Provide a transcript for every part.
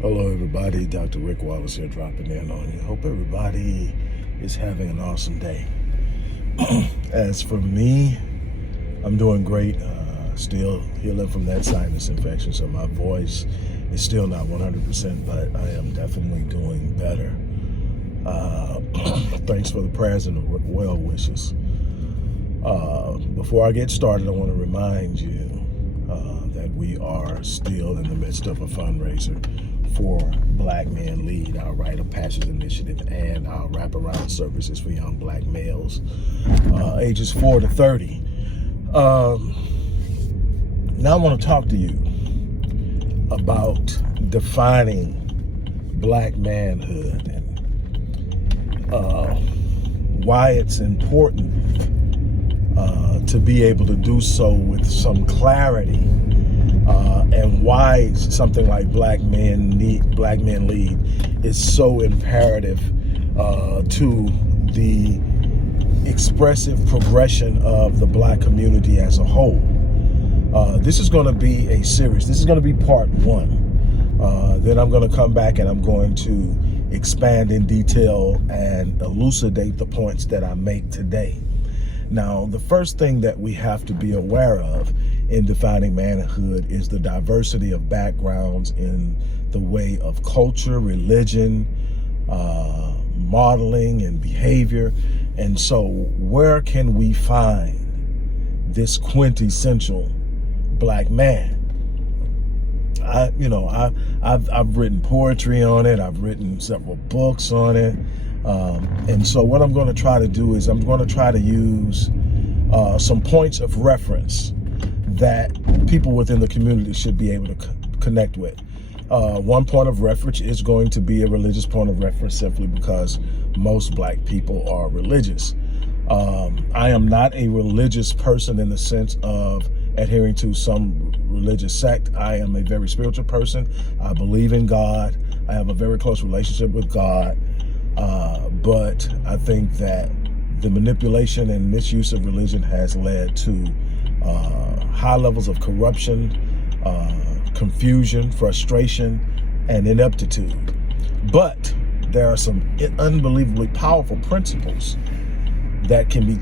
Hello, everybody. Dr. Rick Wallace here, dropping in on you. Hope everybody is having an awesome day. As for me, I'm doing great. Still healing from that sinus infection, so my voice is still not 100%, but I am definitely doing better. Thanks for the prayers and the well wishes. Before I get started, I want to remind you that we are still in the midst of a fundraiser for Black Men Lead, our Rite of Passage initiative, and our wraparound services for young Black males ages 4 to 30. Now I want to talk to you about defining Black manhood and why it's important to be able to do so with some clarity, and why something like Black Men Lead is so imperative to the expressive progression of the Black community as a whole. This is going to be a series. This is going to be part one. Then I'm going to come back and I'm going to expand in detail and elucidate the points that I make today. Now, the first thing that we have to be aware of in defining manhood is the diversity of backgrounds in the way of culture, religion, modeling, and behavior. And so where can we find this quintessential Black man? I've written poetry on it. I've written several books on it. And so what I'm going to try to do is I'm going to try to use some points of reference that people within the community should be able to connect with. One point of reference is going to be a religious point of reference, simply because most Black people are religious. I am not a religious person in the sense of adhering to some religious sect. I am a very spiritual person. I believe in God. I have a very close relationship with God. But I think that the manipulation and misuse of religion has led to high levels of corruption, confusion, frustration, and ineptitude. But there are some unbelievably powerful principles that can be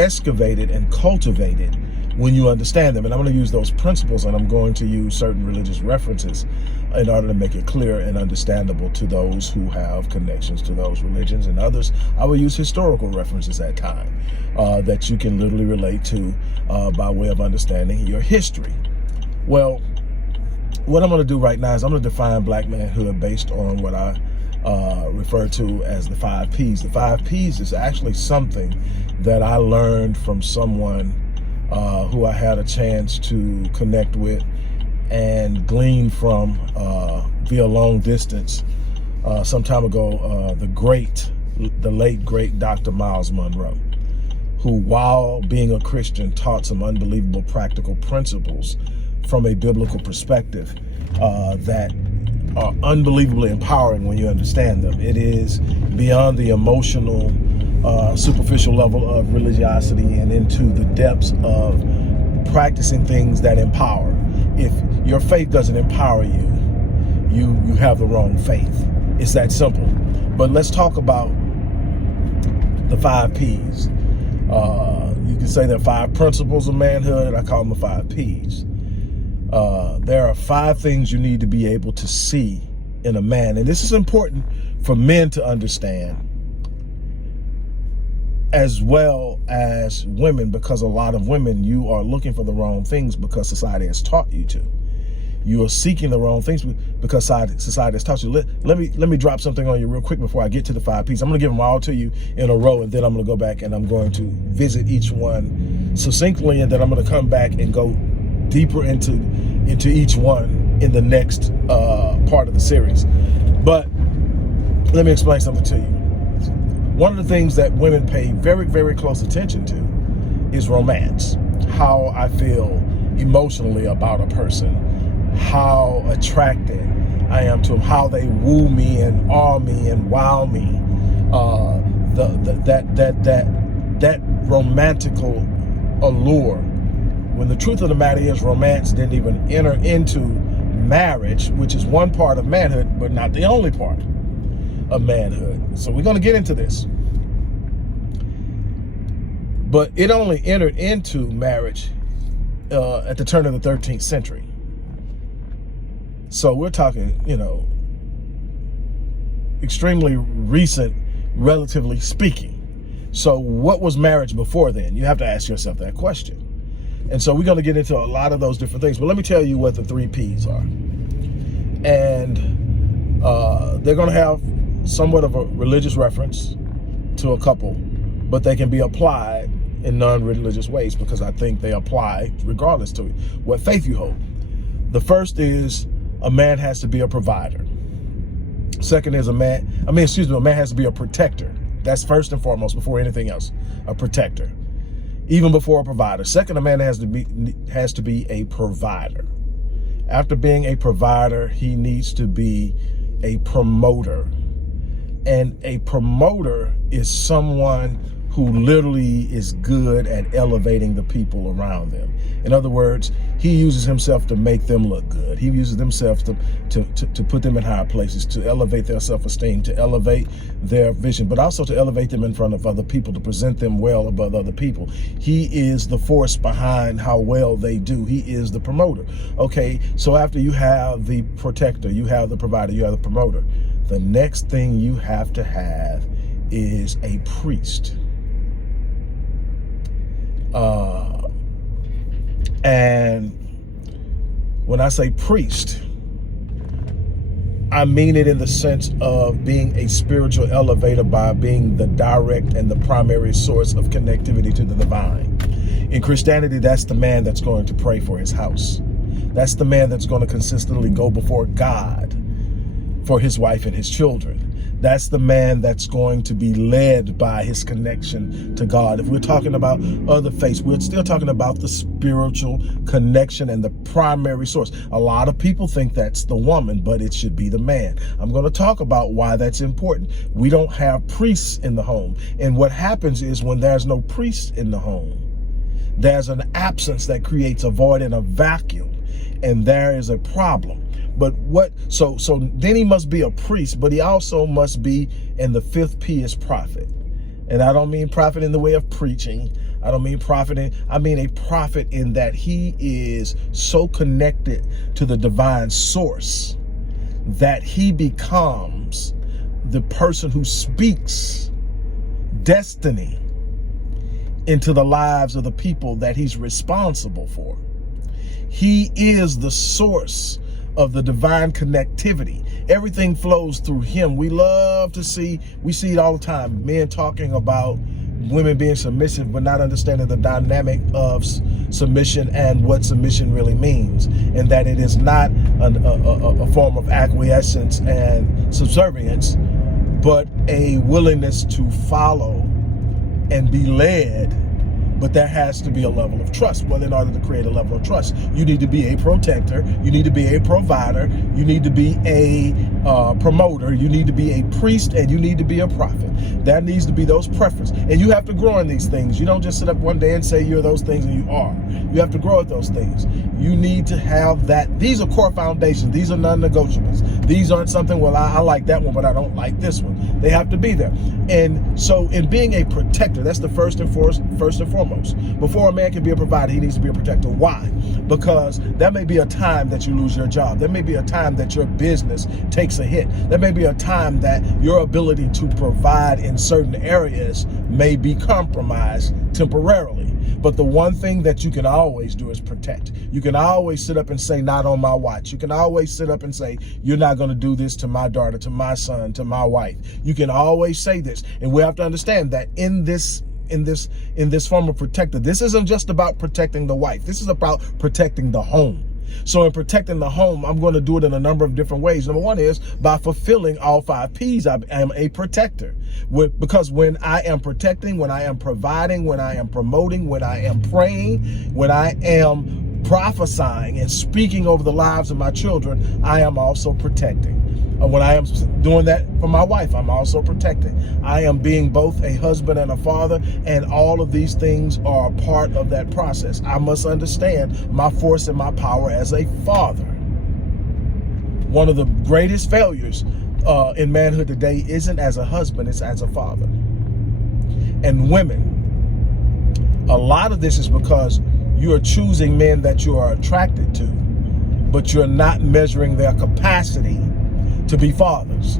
excavated and cultivated when you understand them. And I'm going to use those principles, and I'm going to use certain religious references in order to make it clear and understandable to those who have connections to those religions. And others, I will use historical references at time that you can literally relate to by way of understanding your history. Well, what I'm going to do right now is I'm going to define Black manhood based on what I refer to as the 5 Ps. The 5 Ps is actually something that I learned from someone who I had a chance to connect with and glean from via long distance some time ago. The late great Dr. Miles Monroe, who, while being a Christian, taught some unbelievable practical principles from a biblical perspective that are unbelievably empowering when you understand them. It is beyond the emotional, superficial level of religiosity and into the depths of practicing things that empower. If your faith doesn't empower you, you have the wrong faith. It's that simple. But let's talk about the 5 Ps. You can say there are 5 principles of manhood. I call them the 5 Ps. There are 5 things you need to be able to see in a man. And this is important for men to understand, as well as women, because a lot of women, you are looking for the wrong things because society has taught you to. You are seeking the wrong things because society has taught you. Let me drop something on you real quick before I get to the 5 Ps. I'm going to give them all to you in a row, and then I'm going to go back and I'm going to visit each one succinctly, and then I'm going to come back and go deeper into each one in the next part of the series. But let me explain something to you. One of the things that women pay very, very close attention to is romance. How I feel emotionally about a person, how attracted I am to them, how they woo me and awe me and wow me. That romantical allure. When the truth of the matter is, romance didn't even enter into marriage, which is one part of manhood, but not the only part of manhood. So we're going to get into this. But it only entered into marriage at the turn of the 13th century. So we're talking, extremely recent, relatively speaking. So what was marriage before then? You have to ask yourself that question. And so we're going to get into a lot of those different things. But let me tell you what the 3 Ps are. And they're going to have somewhat of a religious reference to a couple, but they can be applied in non-religious ways, because I think they apply regardless to what faith you hold. The first is a man has to be a provider. Second is a man has to be a protector. That's first and foremost, before anything else, a protector, even before a provider. Second, a man has to be a provider. After being a provider, he needs to be a promoter. And a promoter is someone who literally is good at elevating the people around them. In other words, he uses himself to make them look good. He uses himself to put them in higher places, to elevate their self-esteem, to elevate their vision, but also to elevate them in front of other people, to present them well above other people. He is the force behind how well they do. He is the promoter. Okay, so after you have the protector, you have the provider, you have the promoter, the next thing you have to have is a priest. And when I say priest, I mean it in the sense of being a spiritual elevator by being the direct and the primary source of connectivity to the divine. In Christianity, that's the man that's going to pray for his house. That's the man that's going to consistently go before God for his wife and his children. That's the man that's going to be led by his connection to God. If we're talking about other faiths, we're still talking about the spiritual connection and the primary source. A lot of people think that's the woman, but it should be the man. I'm going to talk about why that's important. We don't have priests in the home. And what happens is when there's no priest in the home, there's an absence that creates a void and a vacuum. And there is a problem. But so then he must be a priest, but he also must be, and the 5th P is prophet. And I don't mean prophet in the way of preaching. I don't mean I mean a prophet in that he is so connected to the divine source that he becomes the person who speaks destiny into the lives of the people that he's responsible for. He is the source of the divine connectivity. Everything flows through him. We see it all the time, men talking about women being submissive, but not understanding the dynamic of submission and what submission really means, and that it is not a form of acquiescence and subservience, but a willingness to follow and be led. But there has to be a level of trust. Well, in order to create a level of trust, you need to be a protector, you need to be a provider, you need to be a promoter, you need to be a priest, and you need to be a prophet. There needs to be those preferences. And you have to grow in these things. You don't just sit up one day and say you're those things, and you are. You have to grow at those things. You need to have that. These are core foundations. These are non-negotiables. These aren't something, well, I like that one, but I don't like this one. They have to be there. And so in being a protector, that's the first and foremost. Before a man can be a provider, he needs to be a protector. Why? Because there may be a time that you lose your job. There may be a time that your business takes a hit. There may be a time that your ability to provide in certain areas may be compromised temporarily. But the one thing that you can always do is protect. You can always sit up and say, not on my watch. You can always sit up and say, you're not going to do this to my daughter, to my son, to my wife. You can always say this. And we have to understand that in this form of protector, this isn't just about protecting the wife. This is about protecting the home. So in protecting the home, I'm going to do it in a number of different ways. Number one is by fulfilling all 5 Ps. I am a protector. Because when I am protecting, when I am providing, when I am promoting, when I am praying, when I am prophesying and speaking over the lives of my children, I am also protecting. When I am doing that for my wife, I'm also protecting. I am being both a husband and a father, and all of these things are a part of that process. I must understand my force and my power as a father. one of the greatest failures in manhood today isn't as a husband, it's as a father. And women, a lot of this is because you are choosing men that you are attracted to, but you're not measuring their capacity to be fathers.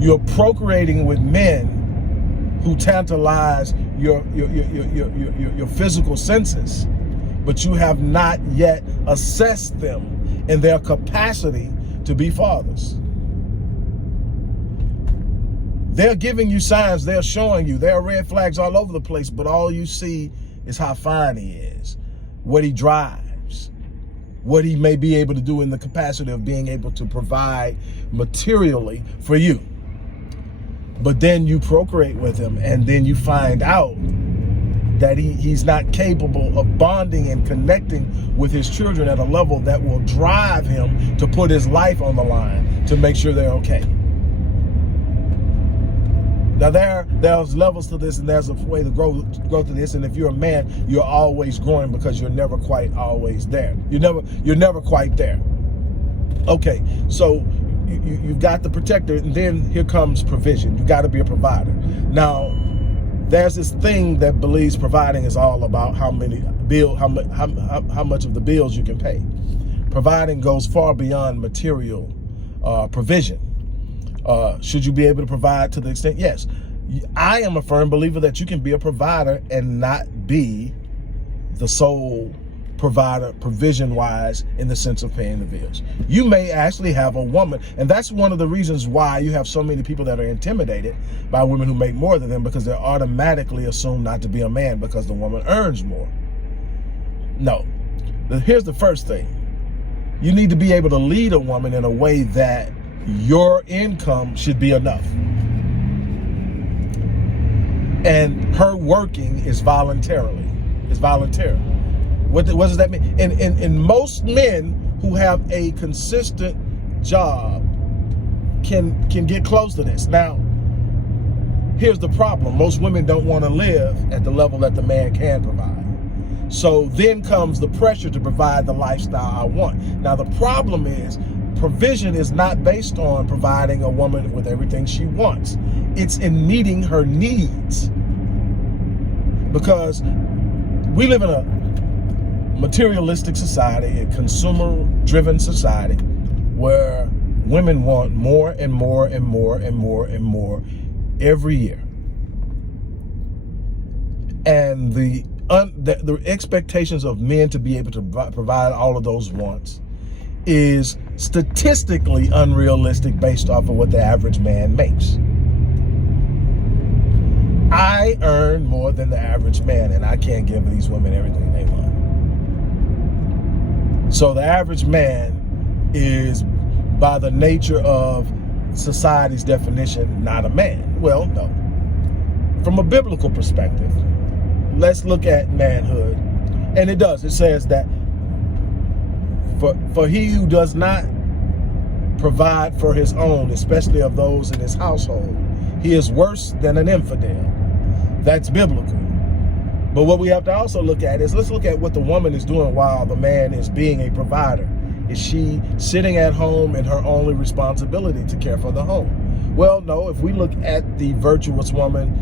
You're procreating with men who tantalize your physical senses, but you have not yet assessed them in their capacity to be fathers. They're giving you signs, they're showing you, there are red flags all over the place, but all you see is how fine he is, what he drives, what he may be able to do in the capacity of being able to provide materially for you. But then you procreate with him, and then you find out that he's not capable of bonding and connecting with his children at a level that will drive him to put his life on the line to make sure they're okay. Now there's levels to this, and there's a way to grow to this. And if you're a man, you're always growing because you're never quite always there. You're never quite there. Okay, so you've got the protector, and then here comes provision. You got to be a provider. Now, there's this thing that believes providing is all about how much of the bills you can pay. Providing goes far beyond material provision. Should you be able to provide to the extent? Yes. I am a firm believer that you can be a provider and not be the sole provider provision-wise in the sense of paying the bills. You may actually have a woman, and that's one of the reasons why you have so many people that are intimidated by women who make more than them, because they're automatically assumed not to be a man because the woman earns more. No. Here's the first thing. You need to be able to lead a woman in a way that your income should be enough. And her working is voluntarily. It's voluntary. What does that mean? And most men who have a consistent job can get close to this. Now, here's the problem. Most women don't want to live at the level that the man can provide. So then comes the pressure to provide the lifestyle I want. Now, the problem is provision is not based on providing a woman with everything she wants. It's in meeting her needs. Because we live in a materialistic society, a consumer-driven society, where women want more and more and more and more and more every year. And the expectations of men to be able to provide all of those wants is statistically unrealistic based off of what the average man makes. I earn more than the average man, and I can't give these women everything they want. So the average man is, by the nature of society's definition, not a man. Well, no. From a biblical perspective, let's look at manhood. And it does. It says that for he who does not provide for his own, especially of those in his household, he is worse than an infidel. That's biblical. But what we have to also look at is, let's look at what the woman is doing while the man is being a provider. Is she sitting at home and her only responsibility to care for the home? Well, no. If we look at the virtuous woman,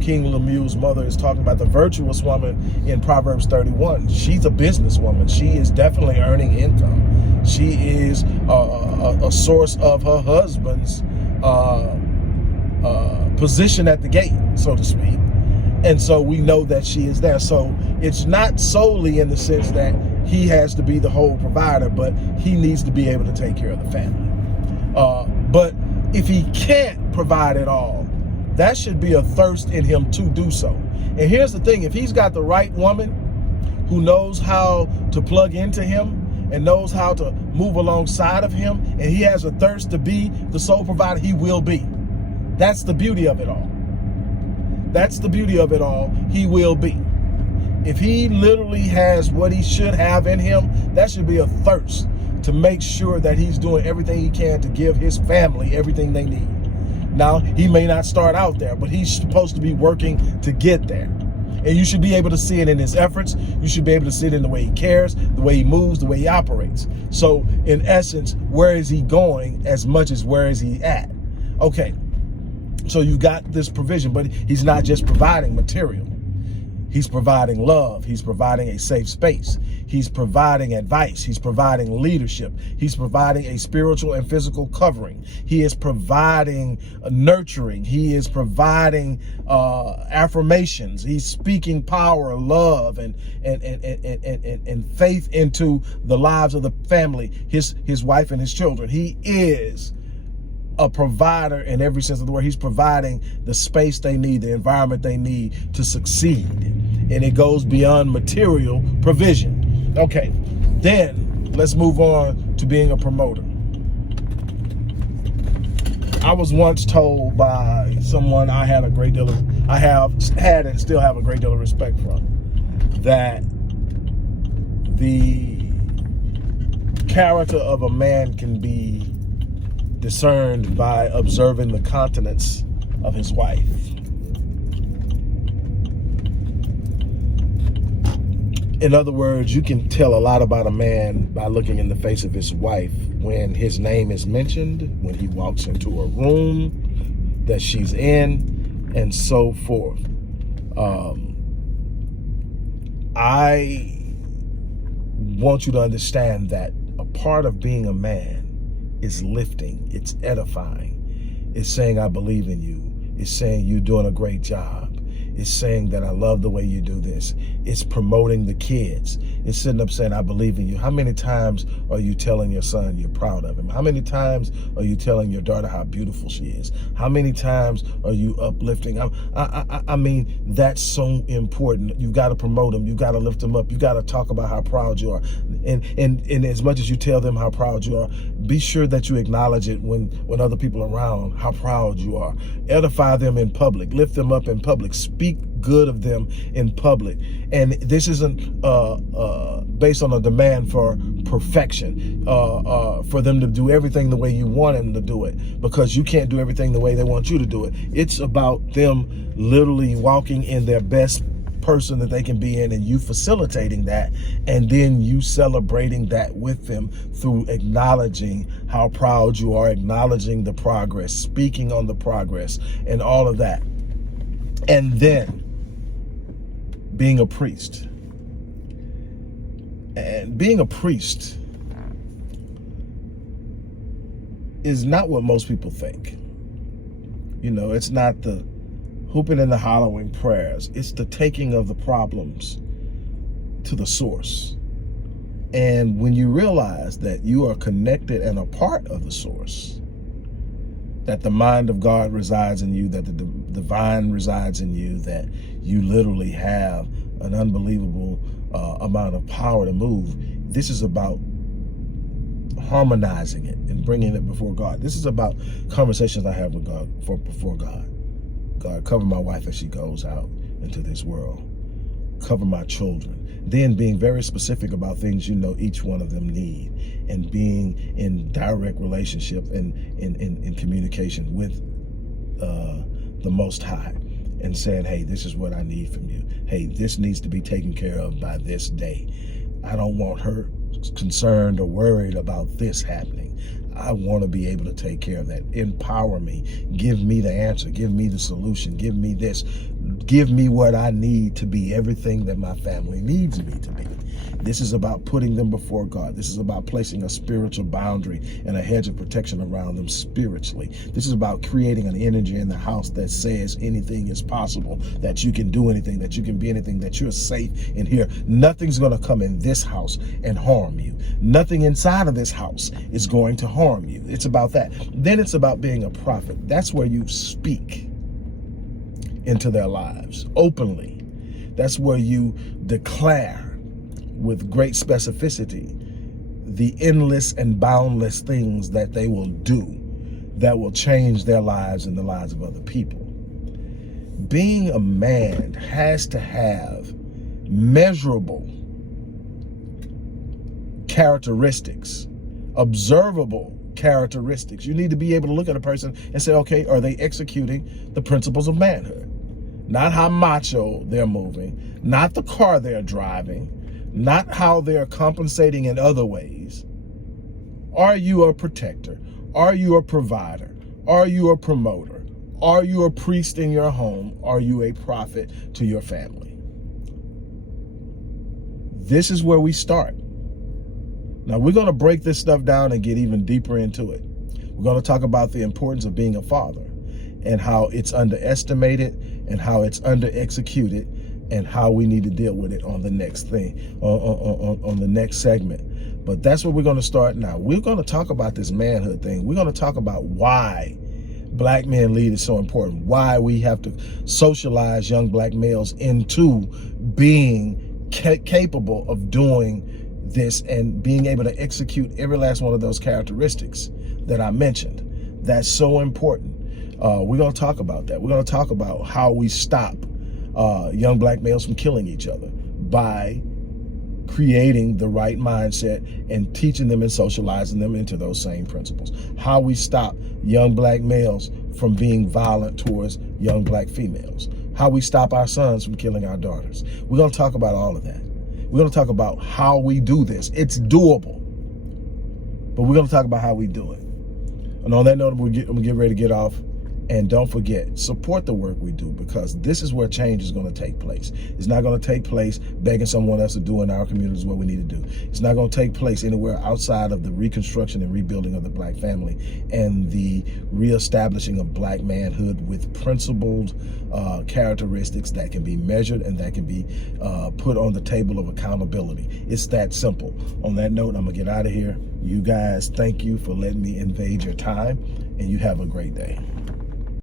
King Lemuel's mother is talking about the virtuous woman in Proverbs 31. She's a businesswoman. She is definitely earning income. She is a source of her husband's position at the gate, so to speak. And so we know that she is there. So it's not solely in the sense that he has to be the whole provider, but he needs to be able to take care of the family. But if he can't provide it all, that should be a thirst in him to do so. And here's the thing. If he's got the right woman who knows how to plug into him and knows how to move alongside of him, and he has a thirst to be the sole provider, he will be. That's the beauty of it all. That's the beauty of it all. He will be. If he literally has what he should have in him, that should be a thirst to make sure that he's doing everything he can to give his family everything they need. Now, he may not start out there, but he's supposed to be working to get there. And you should be able to see it in his efforts. You should be able to see it in the way he cares, the way he moves, the way he operates. So in essence, where is he going as much as where is he at? Okay, so you've got this provision, but he's not just providing material. He's providing love. He's providing a safe space. He's providing advice. He's providing leadership. He's providing a spiritual and physical covering. He is providing nurturing. He is providing affirmations. He's speaking power, love, and faith into the lives of the family, his wife and his children. He is a provider in every sense of the word. He's providing the space they need, the environment they need to succeed. And it goes beyond material provision. Okay, then let's move on to being a promoter. I was once told by someone I have had and still have a great deal of respect from, that the character of a man can be discerned by observing the countenance of his wife. In other words, you can tell a lot about a man by looking in the face of his wife when his name is mentioned, when he walks into a room that she's in, and so forth. I want you to understand that a part of being a man is lifting, it's edifying, it's saying I believe in you, it's saying you're doing a great job, it's saying that I love the way you do this, it's promoting the kids, it's sitting up saying I believe in you. How many times are you telling your son you're proud of him? How many times are you telling your daughter how beautiful she is? How many times are you uplifting? I mean, that's so important. You've got to promote them, you've got to lift them up, you've got to talk about how proud you are. And as much as you tell them how proud you are, be sure that you acknowledge it when other people are around, how proud you are. Edify them in public, lift them up in public, speak good of them in public. And this isn't based on a demand for perfection, for them to do everything the way you want them to do it, because you can't do everything the way they want you to do it. It's about them literally walking in their best person that they can be in, and you facilitating that, and then you celebrating that with them through acknowledging how proud you are, acknowledging the progress, speaking on the progress, and all of that. And then being a priest. And being a priest is not what most people think. You know, it's not the hooping and the hollowing prayers. It's the taking of the problems to the source. And when you realize that you are connected and a part of the source, that the mind of God resides in you, that the divine resides in you, that you literally have an unbelievable amount of power to move. This is about harmonizing it and bringing it before God. This is about conversations I have with God before God. God, cover my wife as she goes out into this world. Cover my children. Then being very specific about things you know each one of them need, and being in direct relationship and in communication with the Most High, and saying, hey, this is what I need from you. Hey, this needs to be taken care of by this day. I don't want her concerned or worried about this happening. I want to be able to take care of that. Empower me. Give me the answer. Give me the solution. Give me this. Give me what I need to be everything that my family needs me to be. This is about putting them before God. This is about placing a spiritual boundary and a hedge of protection around them spiritually. This is about creating an energy in the house that says anything is possible, that you can do anything, that you can be anything, that you're safe in here. Nothing's going to come in this house and harm you. Nothing inside of this house is going to harm you. It's about that. Then it's about being a prophet. That's where you speak into their lives openly. That's where you declare with great specificity the endless and boundless things that they will do that will change their lives and the lives of other people. Being a man has to have measurable characteristics, observable characteristics. You need to be able to look at a person and say, okay, are they executing the principles of manhood? not how macho they're moving, not the car they're driving, not how they're compensating in other ways. Are you a protector? Are you a provider? Are you a promoter? Are you a priest in your home? Are you a prophet to your family? This is where we start. Now, we're going to break this stuff down and get even deeper into it. We're going to talk about the importance of being a father and how it's underestimated and how it's under-executed and how we need to deal with it on the next thing, on the next segment. But that's where we're going to start now. We're going to talk about this manhood thing. We're going to talk about why black men lead is so important, why we have to socialize young black males into being capable of doing this and being able to execute every last one of those characteristics that I mentioned. That's so important. We're going to talk about that. We're going to talk about how we stop young black males from killing each other by creating the right mindset and teaching them and socializing them into those same principles. How we stop young black males from being violent towards young black females. How we stop our sons from killing our daughters. We're going to talk about all of that. We're going to talk about how we do this. It's doable, but we're going to talk about how we do it. And on that note, I'm going to get ready to get off. And don't forget, support the work we do, because this is where change is going to take place. It's not going to take place begging someone else to do in our communities what we need to do. It's not going to take place anywhere outside of the reconstruction and rebuilding of the black family and the reestablishing of black manhood with principled characteristics that can be measured and that can be put on the table of accountability. It's that simple. On that note, I'm going to get out of here. You guys, thank you for letting me invade your time, and you have a great day.